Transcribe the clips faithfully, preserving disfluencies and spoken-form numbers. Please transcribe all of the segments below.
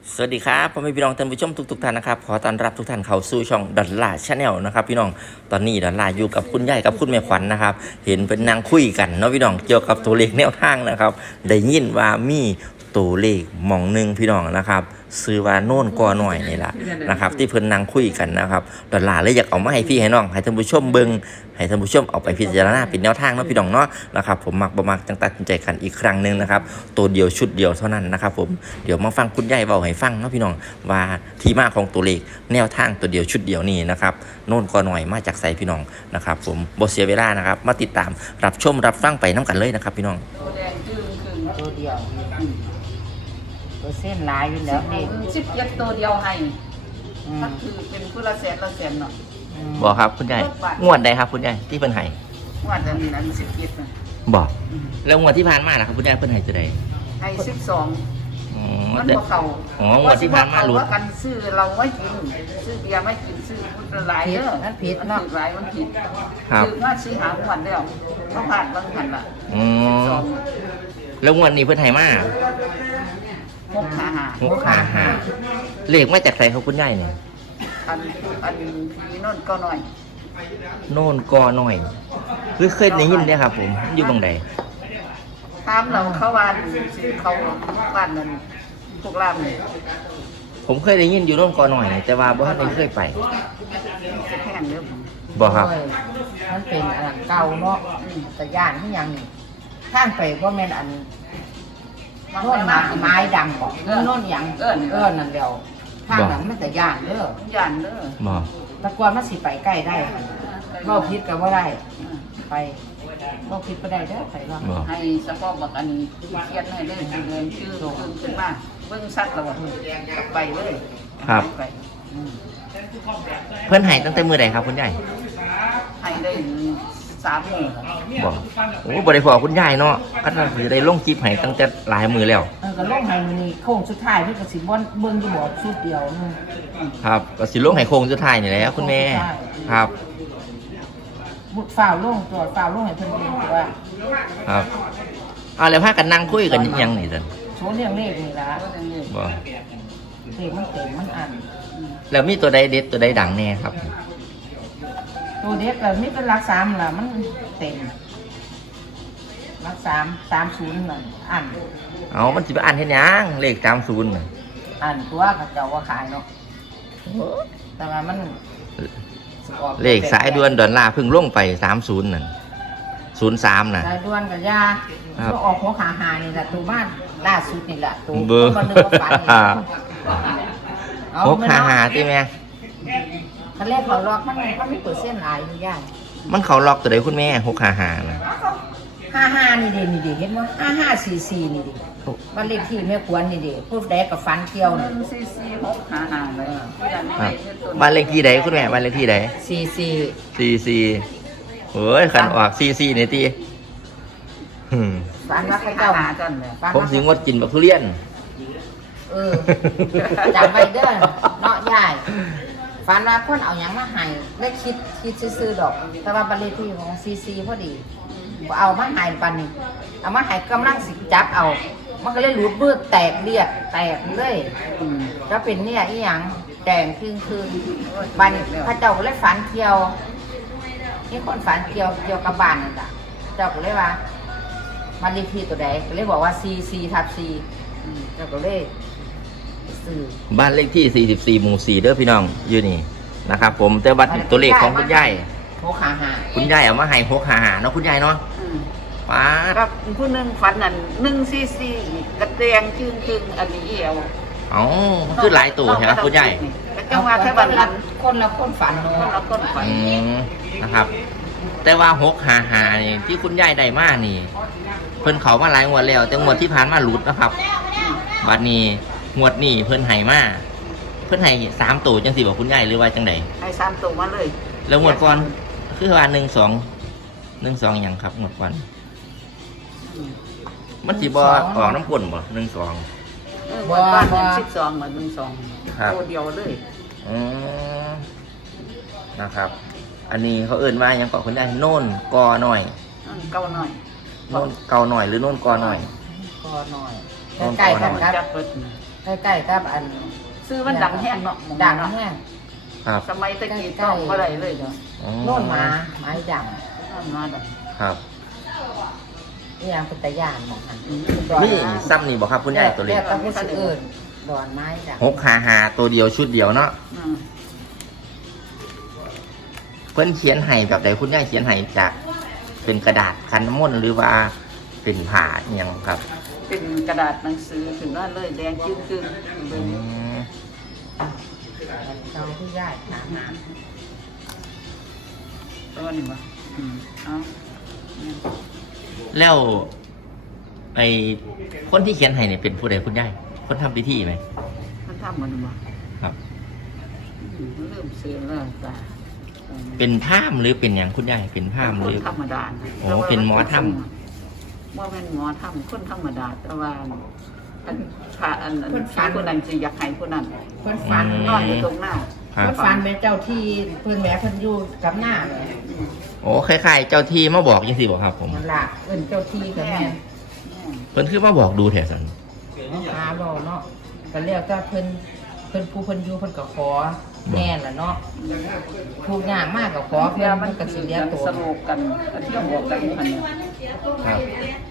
สวัสดีครับพ่อแม่พี่น้องท่านผู้ชมทุกๆท่านนะครับขอต้อนรับทุกท่านเข้าสู่ช่องดอลลาร์ชาแนลนะครับพี่น้องตอนนี้ดอลลาร์อยู่กับคุณยายกับคุณแม่ขวัญ นะครับเห็นเป็นนางคุยกันเนาะพี่น้องเกี่ยวกับตัวเลขแนวทางนะครับได้ยินว่ามีตัวเลขหม่องหนึ่งพี่น้องนะครับซื้อว่าโน่นกอหน่อยนี่แหละนะครับที่เพิ่นนั่งคุยกันนะครับดอลลาร์เลยอยากเอามาให้พี่ให้น้องให้ท่านผู้ชมเบิ่งให้ท่านผู้ชมเอาไปพิจารณาเป็นแนวทางเนาะพี่น้องเนาะนะครับผมมักบ่มักจังตัดสินใจกันอีกครั้งนึงนะครับตัวเดียวชุดเดียวเท่านั้นนะครับผมเดี๋ยวมาฟังคุณยายเว้าให้ฟังเนาะพี่น้องว่าที่มาของตัวเลขแนวทางตัวเดียวชุดเดียวนี้นะครับโน่นกอหน่อยมาจากไสพี่น้องนะครับผมบ่เสียเวลานะครับมาติดตามรับชมรับฟังไปนํกันเลยนะครับพี่น้องตัวแดงจึงคือตัวเดียวตัวเส้นลายอยู่แล้วนี่สิบเจ็ดตัวเดียวให้อืมถ้าคือเป็นผู้ละแสนละแสนเนาะบ่ครับคุณยายงวดใดครับคุณยายที่เพิ่นให้ว่าจะมีนั้นสิบเจ็ดนะบ่แล้วงวดที่ผ่านมาล่ะครับคุณยายเพิ่นให้จะได้ให้สิบสองอ๋อมันแต่บ่เขาอ๋องวดที่ผ่านมาหลุดว่ากันซื้อเราไม่กินซื้อเบียร์ไม่กินซื้อพุทธหลายเด้อมันผิดเนาะหลายมันผิดครับซื้อว่าซื้อหาวันแล้วเขาผ่านบางหันละอ๋อสิบสองแล้วงวดนี้เพิ่นให้มาหกขาหาหกห้าห้าเลขมาจากไสครับคุณยายเนี่ยอันอันผีนั่นก็หน่อยโน่นกอหน่อยคือเคยได้ยินเนี่ยครับผมอยู่บังใดตามเราเข้าบ้านซื้อเขาบ้านนั้นพวกล่ามนี่ผมเคยได้ยินอยู่โน่นกอหน่อยแต่ว่าบ่ทันได้เคยไปจะแข่งเด้อบ่ครับโอ้ยมันเป็นอันเก่าเนาะอืมแต่ย่านที่ยังนี่ทางไปว่าแม่นอันโน่นมาไม้ดังบอกโน่นหยังเอิ้นเอิ้นนั่นเดียวทางนั้นมันแต่ย่านเด้อยันเด้อบ่แตะกวนมันสิไปใกล้ได้บ่ผิดก็บ่ได้ไปบ่ผิดบ่ได้เด้อไปว่าบ่ให้เฉพาะบักอันนี้เขียนให้เลยเงินชื่อชื่อขึ้นมาเบิ่งสัตว์แล้วบ่กลับไปเลยไปอืมเพิ่นให้ตั้งแต่มื้อใดครับคุณยายให้ได้สามหมู่บ่โอ้บ่ได้พอคุณยายเนาะคันว่าสิได้ลงคลิปให้ตั้งแต่หลายมื้อแล้วเออก็ลงให้มื้อนี้โค้งสุดท้ายเพิ่นก็สิบ่เบิ่งอยู่บ่ชุดเดียวนึงครับก็สิลงให้โค้งสุดท้ายนี่แหละคุณแม่ครับบุดฝ่าวลงตัวฝ่าวลงให้เพิ่นเองตัวครับเอาแล้วพากันนั่งคุยกันอีหยังนี่ซั่นโชว์เรื่องเลขนี่ล่ะบ่เลขมันเต็มมันอันแล้วมีตัวใดเด็ดตัวใดดังแน่ครับตัวเด็กเรามีเป็นหลักสามล่ะมันเต็มหลักสามสามศูนย์นั่นอันเอามันสิไปอ่านเฮ็ดหยังเลขสามสิบน่ะอันตัวเขาเจ้าว่าขายเนาะแต่ว่ามันสิออกเลขสายด่วนดอลลาร์เพิ่งลงไปสามสิบนั่นศูนย์สามน่ะสายด่วนกับยาครับก็ออกหัวขาหานี่แหละตัวบ้านล่าสุดนี่แหละตัวเบอร์คนนึงก็ฝันนี่เอาหกไม่หาเนาะหาที่แม่คันแรกเขาล็อกมันมันมีเปอร์เซ็นต์หลายอยู่ย่างมันเขาล็อกตัวใดคุณแม่หกหาหาน่ะห้าห้านี่เดินี่เดิเห็นว่าห้าห้าสี่สี่นี่เดิบ้านเลขที่แม่ควรนี่เดิพูดแดกกับฟันเกี่ยวหนี่นึ่งสี่สี่หกหาหาเลยยันครัให้บบ้านเลขที่ใดคุณแม่บ้านเลขที่ใดสี่สี่สี่สี่เฮ้ยขันออกสี่สี่นี่ตีอืมฟันว่าเขาเจ้าเจ้าหาจันเลยฟันผมว่าสิงดกินบักทุเรียนเออจำไว้เด้อเนาะยายฟันว่าคนเอาหยังมาให้ได้คิดคิดซื้อๆดอก แต่ว่าบ้านเลขที่ของซีซีพอดีบ่เอามาให้ปันนี่เอามาให้กำลังสิจับเอา มันก็เลยหลุดเบือแตกเรียกแตกเลยอืมแล้วเป็นเนี่ยอีหยังแดงครึ่งคืนบันพระเจ้าก็เลยฝันเกี่ยวนี่คนฝันเกี่ยวเกี่ยวกับบ้านนั่นจ้ะเจ้าก็เลยว่ามันเลขที่ตัวใดก็เลยบอกว่าซีซีทับซีเจ้าก็เลยซื้อบ้านเลขที่สี่สิบสี่หมู่สี่เด้อพี่น้องอยู่นี่นะครับผมแต่บัตรตัวเลขของคุณยายโมขาหาคุณยายเอามาให้หกหาหาเนาะคุณยายเนาะอืมป้าดกับผู้หนึ่งฝันนั่นหนึ่งสี่สี่กระเตียงจึงจึงอันนี้เอวเอ้ามันคือหลายตัวใช่ไหมคุณยายก็จังว่าแค่บันนั้นคนละคนฝันคนเนาะละคนฝันอืมนะครับ แต่ว่าหกหาหานี่ที่คุณยายได้มานี่ เพิ่นเขามาหลายงวดแล้วแต่งวดที่ผ่านมาหลุดนะครับบัดนี้งวดนี้เพิ่นให้มาเพิ่นให้สามตัวจังสิบอกคุณยายหรือว่าจังใดให้สามตัวมาเลยแล้วงวดก่อนคือว่าหนึ่งสองหนึ่งสองอย่างครับงวดก่อนมันสิบ่ออกน้ำกลนบ่หนึ่งสองเออวันบ้านหนึ่งสิบสองเหมือนหนึ่งสองครับตัวเดียวเลยอืมนะครับ อันนี้เขาเอิ่นว่าหยังเกาะคุณยายโน่นกอหน่อยอืมเก้าหน่อยโน่นเกาหน่อยหรือโน่นกอหน่อยก็หน่อยโน่นใกล้ๆกันครับจับเปิดใใกล้ๆกับอันซื้อมันดังแห้งเนาะหม้อดังเนาะแห้งครับสมัยตะกี้ต้องบ่ได้เลยเนาะอ๋อโน่นหมาไม้ดังนั่นมาดังครับนี่ยังเป็นตะยานหมองหันอืมนี่ซ้ำนี่บอกครับคุณยายตัวเล็กแล้วก็ผู้สิเอิ้นดอนไม้ดังหกหาหาตัวเดียวชุดเดียวเนาะอืมเพิ่นเขียนให้แบบใดคุณยายเขียนให้จากเป็นกระดาษคันน้ำมนต์หรือว่าเป็นผ้าอหยังครับเป็นกระดาษหนังสือถึงว่าเลยแดงจึ้งๆเลอืยมเราผู้ยายถามหาตัวนี้บ่อืมเอาเนี่ยแล้วไอคนที่เขียนให้เนี่ยเป็นผู้ใดคุณยายคนทำพิธีไหมมันทำมันบ่ครับอืมเริ่มเสือแล้วตาเป็นพราหมณ์หรือเป็นอย่างคุณยายเป็นพราหมณ์หครืนอธรรมดาโอ้เป็นหมอถ้ว่าเป็นหมอถ้ำคนธรรมดาแต่ว่าอันพระอันอันพระคนนั้นสิอยากให้คนนั้นเพิ่นฝันนอนอยู่ตรงหน้าครับเพิ่นฝันเป็นเจ้าที่เพิ่นแหม่เพิ่นอยู่กับหน้าแหม่โอ้คล้ายๆเจ้าที่มาบอกยังสิบอกครับผมนั่นล่ะเอิ้นเจ้าที่กับแม่นเพิ่นคือมาบอกดูแถวสันหาบ่เนาะก็เรียกว่าเพิ่นเพิ่นผู้เพิ่นอยู่เพิ่นก็ขอแม่นล่ะเนาะทุกอย่างมากก็ขอเพิ่นมัเพิ่นก็สิเรียกตัวสโลกกันอันที่เราบอกกันอยู่พันเนี่ยครับ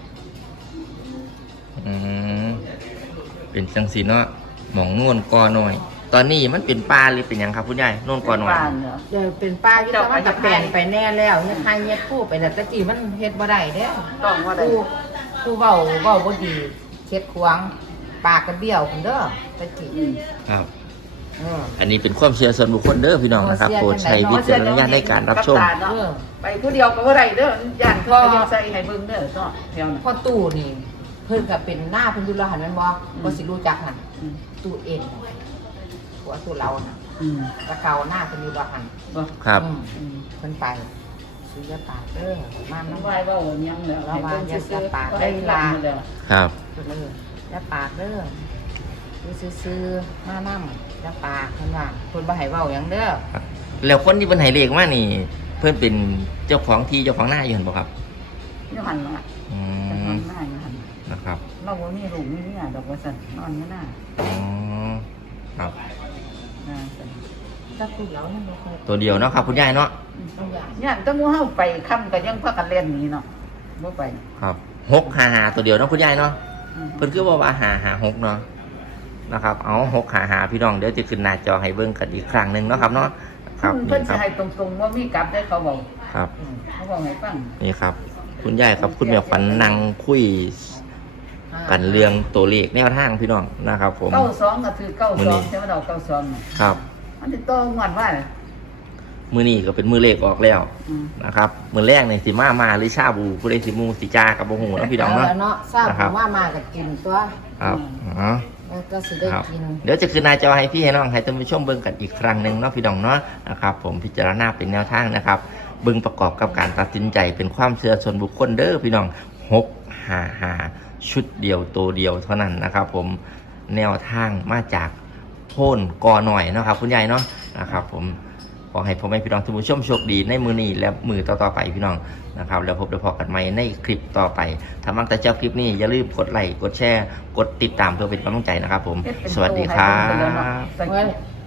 อืมเป็นจังสีเนาะหมองนวลกอหน่อย ตอนนี้มันเป็นปลาหรือเป็นหยังครับคุณยายนวลกอหน่อยบ้านเหรอเดี๋ยวเป็นป้าที่แต่ว่าก็แปลนไปแน่แล้วเฮ็ดให้เฮ็ดคู่ไปแล้วแต่กี้มันเฮ็ดบ่ได้เด้อต้องว่าได้ผู้ผู้เว้าเว้าบ่ดีเฮ็ดขวางปากก็เบี้ยวพุ่นเด้อแต่กี้อืมครับเอออันนี้เป็นความเชื่อส่วนบุคคลเด้อพี่น้องนะครับโปรดใช้วิจารณญาณในการรับชมกับตาเนาะไปผู้เดียวก็บ่ได้เด้อย่านเขาจะใส่ให้เบิ่งเด้อเนาะแถวนั้นพ่อตู่นี่เพิ่นก็เป็นหน้าเพิ่นอยู่แล้วหั่นแม่นบ่บ่สิรู้จักหั่นอืมตู่เอ็นหัวตู่เราน่ะอืมตะเกาหน้าเพิ่นอยู่บ่หั่นบ่ครับอืมอืมเพิ่นไปซื้อยาปากเด้อมาน้ำน้ำไหว้เว้าหยังเด้อให้เบิ่งซื่อๆปากก็ได้ให้ลาลาเด้อครับเพิ่นเออยาปากเด้อซื้อซื้อๆมาน้ำยาปากเพิ่นว่าเพิ่นบ่ให้เว้าหยังเด้อแล้วคนที่เป็นไหเลขมานี่ เพื่อนเป็นเจ้าของที่เจ้าของหน้าอยู่เห็นบ่ครับอยู่หั่นล่ะอืแต่มนอนหน้าอยู่หั่นนะครับเราบ่มีลูกมีเมียดอกว่าซั่นนอนอยู่หน้าอ๋อครับหน้าซั่นถ้าพูดแล้วมันบ่ค่อยตัวเดียวเนาะครับคุณยายเนาะตัวอย่างย่านแตะหมู่เฮาไปค่ำก็ยังพากันเล่นหนีเนาะบ่ไปครับหกหาหาตัวเดียวเนาะคุณยายเนาะอืมเพิ่นคือว่าว่าหาหาหกเนาะนะครับเอาหกหาหาพี่น้องเดี๋ยวจะขึ้นหน้าจอให้เบิ่งกันอีกครั้งหนึ่งเนาะครับเนาะครับเพิ่นนี่คสิรับให้ตรงๆว่ามีกลับได้เขาบอกครับอืมเขาบอกให้ฟังนี่ครับ คุณยายครับคุณแม่ขวัญนั่งคุยกันเรื่องตัวเลขแนวทางพี่น้องนะครับ ผมเก้าสองก็คือเก้ามื้สออนี้งใช่ไหมเราเก้าสองน่ะครับอันที่โตงอนว่าน่ะมือนี้ก็เป็นมือเลขออกแล้วอืมนะครับมือแรกในสิมามาหรือชาบูผู้ใดสิมูสิจากับโบหูเนาะพี่น้องเนาะแล้วเนาะทราบนะครับว่ามาก็กินตัวครับอ๋อแล้วก็สิได้ครับกินเดี๋ยวจะขึ้นหน้าจอให้พี่ให้น้องให้ท่านผู้ชมเบิ่งกันอีกครั้งหนึ่งเนาะพี่น้องเนาะนะครับ ผมพิจารณาเป็นแนวทางนะครับเบิ่งประกอบกับการตัดสินใจเป็นความเชื่อส่วนบุคคลเด้อพี่น้องหกหาหาชุดเดียวตัวเดียวเท่านั้นนะครับ ผมแนวทางมาจากโพ่นกอหน่อยเนาะครับคุณยายเนาะนะครับ ผมขอให้พ่อแม่พี่น้องท่านผู้ชมโชคดีในมือนี้และมือต่อๆไปพี่น้องนะครับแล้วพบแล้วพอกันใหม่ในคลิปต่อไปถ้ามักแต่เจ้าคลิปนี้อย่าลืมกดไลค์กดแชร์กดติดตามเพื่อเป็นกำลังใจนะครับ ผมเฮ็ดเป็นสวัสดีครัตัวให้เบิ่งไปแล้วเนาะบใส่เว้ย